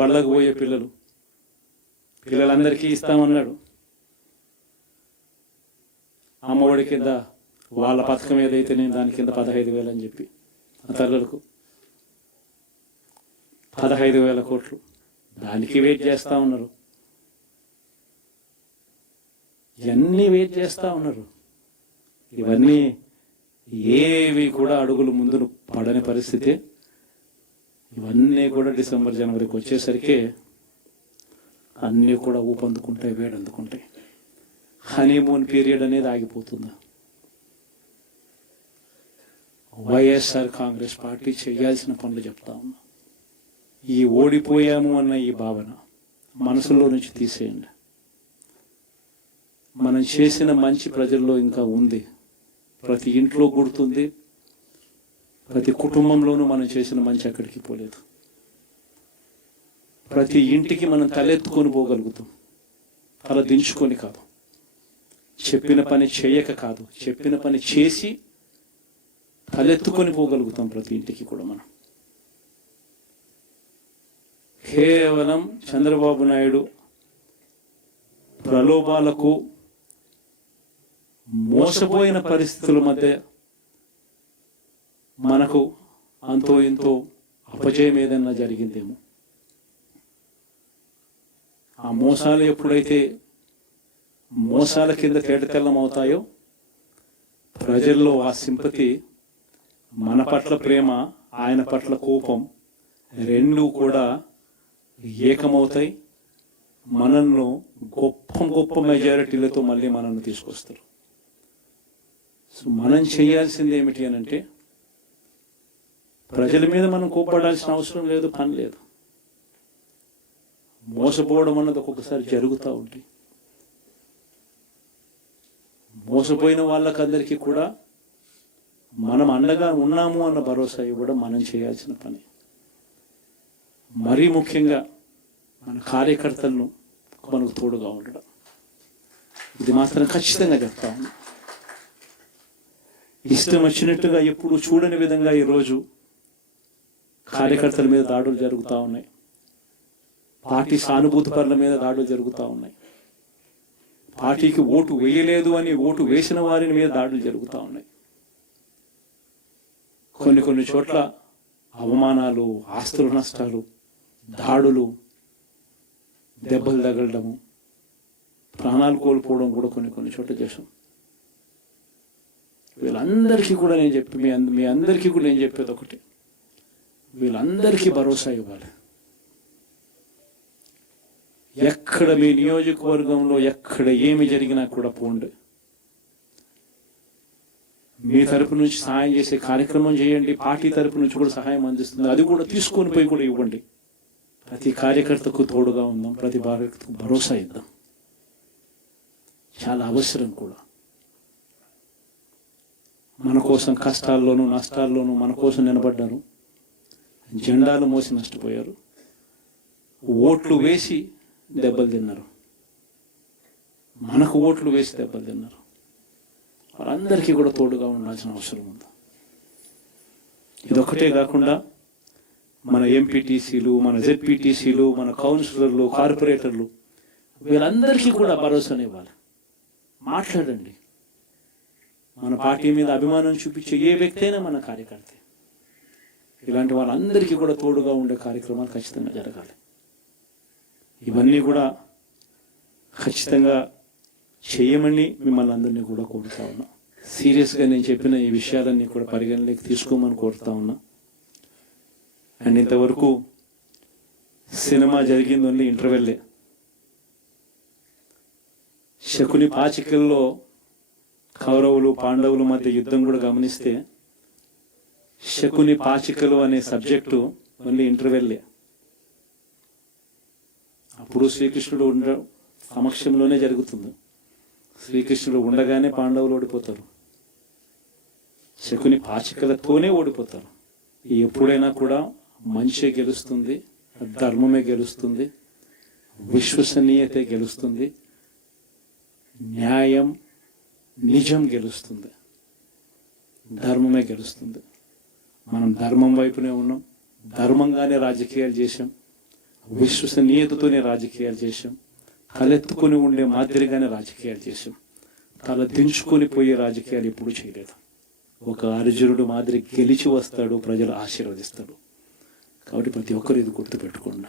బళ్ళకు పోయే పిల్లలందరికీ ఇస్తామన్నాడు. అమ్మఒడి కింద వాళ్ళ పథకం ఏదైతే నేను దాని కింద 15,000 అని చెప్పి ఆ తల్లులకు 15,000 కోట్లు దానికి వెయిట్ చేస్తూ ఉన్నారు. ఇవన్నీ వెయిట్ చేస్తూ ఉన్నారు. ఇవన్నీ ఏవి కూడా అడుగులు ముందు పడని పరిస్థితి. ఇవన్నీ కూడా డిసెంబర్ జనవరికి వచ్చేసరికి అన్నీ కూడా ఊపందుకుంటాయి, వేడందుకుంటాయి. హనీమూన్ పీరియడ్ అనేది ఆగిపోతుందా? వైఎస్ఆర్ కాంగ్రెస్ పార్టీ చేయాల్సిన పనులు చెప్తా ఉన్నా. ఈ ఓడిపోయాము అన్న ఈ భావన మనసులో నుంచి తీసేయండి. మనం చేసిన మంచి ప్రజల్లో ఇంకా ఉంది. ప్రతి ఇంట్లో గుర్తుంది, ప్రతి కుటుంబంలోనూ మనం చేసిన మంచి ఎక్కడికి పోలేదు. ప్రతి ఇంటికి మనం తలెత్తుకొని పోగలుగుతాం, తల దించుకొని కాదు. చెప్పిన పని చేయక కాదు, చెప్పిన పని చేసి తలెత్తుకొని పోగలుగుతాం ప్రతి ఇంటికి కూడా మనం. కేవలం చంద్రబాబు నాయుడు ప్రలోభాలకు మోసపోయిన పరిస్థితుల మధ్య మనకు అంతో ఇంతో అపజయం ఏదన్నా జరిగిందేమో. ఆ మోసాలు ఎప్పుడైతే మోసాల కింద తేటతెల్లం అవుతాయో ప్రజల్లో ఆ సింపతి, మన పట్ల ప్రేమ, ఆయన పట్ల కోపం రెండూ కూడా ఏకమవుతాయి. మనల్ని గొప్ప మెజారిటీలతో మళ్ళీ మనల్ని తీసుకొస్తారు. సో మనం చేయాల్సింది ఏమిటి అని అంటే, ప్రజల మీద మనం కోపడాల్సిన అవసరం లేదు, పని లేదు. మోసపోవడం అన్నది ఒక్కొక్కసారి జరుగుతూ ఉంటుంది. మోసపోయిన వాళ్ళకందరికీ కూడా మనం అండగా ఉన్నాము అన్న భరోసా ఇవ్వడం మనం చేయాల్సిన పని. మరీ ముఖ్యంగా మన కార్యకర్తలను మనకు తోడుగా ఉండడం, ఇది మాత్రం ఖచ్చితంగా చెప్తా ఉన్నాం. ఇష్టం వచ్చినట్టుగా ఎప్పుడు చూడని విధంగా ఈరోజు కార్యకర్తల మీద దాడులు జరుగుతూ ఉన్నాయి. పార్టీ సానుభూతి పరుల మీద దాడులు జరుగుతూ ఉన్నాయి. పార్టీకి ఓటు వేయలేదు అని ఓటు వేసిన వారి మీద దాడులు జరుగుతూ ఉన్నాయి. కొన్ని చోట్ల అవమానాలు, ఆస్తుల నష్టాలు, దాడులు, దెబ్బలు తగలడము, ప్రాణాలు కోల్పోవడం కూడా కొన్ని చోట్ల చేశాం. వీళ్ళందరికీ కూడా నేను మీ అందరికీ కూడా నేను చెప్పేది ఒకటి, వీళ్ళందరికీ భరోసా ఇవ్వాలి. ఎక్కడ మీ నియోజకవర్గంలో ఎక్కడ ఏమి జరిగినా కూడా పోండి, మీ తరపు నుంచి సహాయం చేసే కార్యక్రమం చేయండి. పార్టీ తరపు నుంచి కూడా సహాయం అందిస్తుంది, అది కూడా తీసుకొని పోయి కూడా ఇవ్వండి. ప్రతి కార్యకర్తకు తోడుగా ఉందాం, ప్రతి కార్యకర్తకు భరోసా ఇద్దాం. చాలా అవసరం కూడా. మన కోసం కష్టాల్లోనూ నష్టాల్లోనూ మన కోసం నిలబడ్డారు, జెండాలు మోసి నష్టపోయారు, ఓట్లు వేసి దెబ్బలు తిన్నారు, మనకు ఓట్లు వేసి దెబ్బలు తిన్నారు. వాళ్ళందరికీ కూడా తోడుగా ఉండాల్సిన అవసరం ఉంది. ఇదొక్కటే కాకుండా మన ఎంపీటీసీలు, మన జెడ్పీటీసీలు, మన కౌన్సిలర్లు, కార్పొరేటర్లు, వీళ్ళందరికీ కూడా భరోసానివ్వాలి. మాట్లాడండి. మన పార్టీ మీద అభిమానం చూపించే ఏ వ్యక్తి అయినా మన కార్యకర్త. ఇలాంటి వాళ్ళందరికీ కూడా తోడుగా ఉండే కార్యక్రమాలు ఖచ్చితంగా జరగాలి. ఇవన్నీ కూడా ఖచ్చితంగా చేయమని మిమ్మల్ని అందరినీ కూడా కోరుతా ఉన్నా. సీరియస్గా నేను చెప్పిన ఈ విషయాలన్నీ కూడా పరిగణలోకి తీసుకోమని కోరుతా ఉన్నా. అండ్ ఇంతవరకు సినిమా జరిగింది ఓన్లీ ఇంటర్వెల్లే. శకుని పాచికల్లో కౌరవులు పాండవుల మధ్య యుద్ధం కూడా గమనిస్తే శకుని పాచికలు అనే సబ్జెక్టు ఓన్లీ ఇంటర్వెల్లే. అప్పుడు శ్రీకృష్ణుడు సమక్షంలోనే జరుగుతుంది. శ్రీకృష్ణుడు ఉండగానే పాండవులు ఓడిపోతారు, శకుని పాచికలతోనే ఓడిపోతారు. ఎప్పుడైనా కూడా మంచి గెలుస్తుంది, ధర్మమే గెలుస్తుంది, విశ్వసనీయతే గెలుస్తుంది, న్యాయం నిజం గెలుస్తుంది, ధర్మమే గెలుస్తుంది. మనం ధర్మం వైపునే ఉన్నాం, ధర్మంగానే రాజకీయాలు చేశాం, విశ్వసనీయతతోనే రాజకీయాలు చేశాం. తలెత్తుకొని ఉండే మాదిరిగానే రాజకీయాలు చేశాం. తల దించుకొని పోయే రాజకీయాలు ఎప్పుడూ చేయలేదు. ఒక అర్జునుడు మాదిరి గెలిచి వస్తాడు, ప్రజలు ఆశీర్వదిస్తాడు. కాబట్టి ప్రతి ఒక్కరు ఇది గుర్తుపెట్టుకోండి.